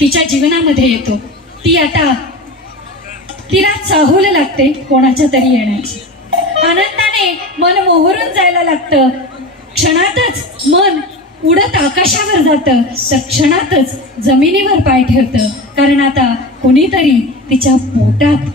तिच्या जीवनामध्ये येतो. ती आता तिला चाहूल लागते कोणाच्या तरी येण्याची. आनंदाने मन मोहरून जायला लागतं. क्षणातच मन उडत आकाशावर जातं, तर क्षणातच जमिनीवर पाय ठेवतं. कारण आता कुणीतरी तिच्या पोटात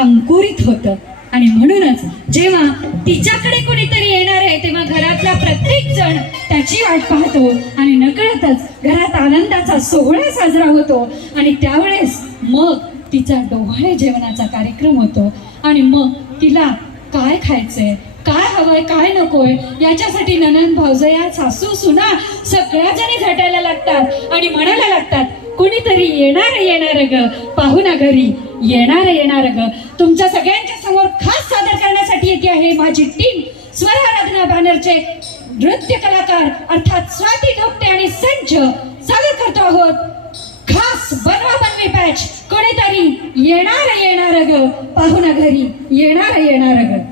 अंकुरित होतं. आणि म्हणूनच जेव्हा तिच्याकडे कोणीतरी येणार आहे तेव्हा घरातला प्रत्येक जण त्याची वाट पाहतो आणि नकळतच घरात आनंदाचा सोहळा साजरा होतो. आणि त्यावेळेस मग तिचा डोहाळे जेवणाचा कार्यक्रम होतो. आणि मग तिला काय खायचंय, काय हवंय, काय नकोय याच्यासाठी नणंद भावजया सासू सुना सगळ्या जणी झटायला लागतात आणि म्हणायला लागतात, कुणीतरी येणार ग पाहुणा घरी, येणार ग. तुमच्या सगळ्यांच्या समोर खास सादर करण्यासाठी येते आहे माझी टीम. स्वर आराधना बॅनरचे नृत्य कलाकार अर्थात स्वाती धोपटे आणि संच सादर करतो आहोत खास बनवा बनवी पॅच. कोणीतरी येणार ग पाहुणा घरी, येणार ग.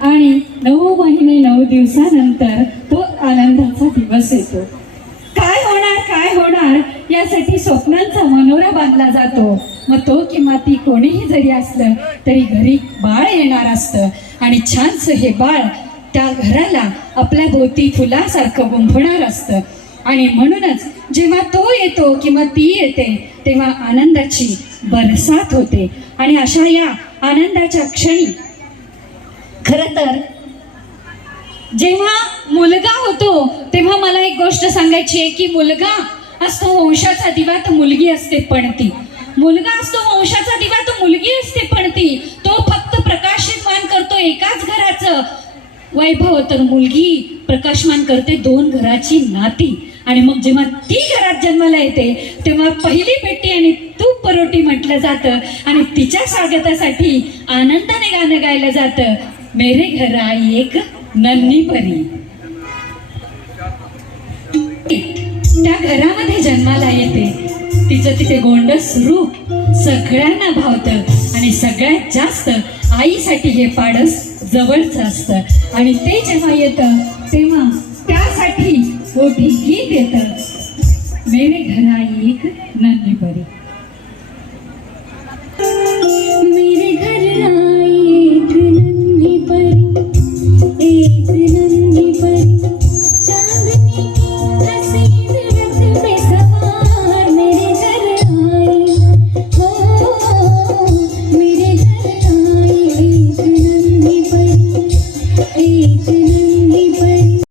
आणि 9 महिने 9 दिवसानंतर तो आनंदाचा दिवस येतो. काय होणार यासाठी स्वप्नांचा मनोरा बांधला जातो. मग तो किंवा ती कोणीही जरी असलं तरी घरी बाळ येणार असतं आणि छानसं हे बाळ त्या घराला आपल्या भोवती फुलासारखं गुंफणार असतं. आणि म्हणूनच जेव्हा तो येतो किंवा ती येते तेव्हा आनंदाची बरसात होते. आणि अशा या आनंदाच्या क्षणी खरं तर जेव्हा मुलगा होतो तेव्हा मला एक गोष्ट सांगायची आहे की मुलगा असतो वंशाचा दिवा तर मुलगी असते पणती. मुलगा असतो वंशाचा दिवा तर मुलगी असते पणती. तो फक्त प्रकाशमान करतो एकाच घराचं वैभव, तर मुलगी प्रकाशमान करते 2 घराची नाती. आणि मग जेव्हा ती घरात जन्माला येते तेव्हा पहिली पेटी आणि तूप परोटी म्हटलं जातं. आणि तिच्या स्वागतासाठी आनंदाने गाणं गायलं जातं, मेरे घर आई एक नन्ही परी. त्या घरामध्ये जन्माला येते, तिचं तिथे गोंडस रूप सगळ्यांना भावतं. आणि सगळ्यात जास्त आईसाठी हे पाडस जवळचं असतं. आणि ते जेव्हा येतं तेव्हा त्यासाठी मोठी गीत येतं, मेरे घर आई एक नन्ही परी.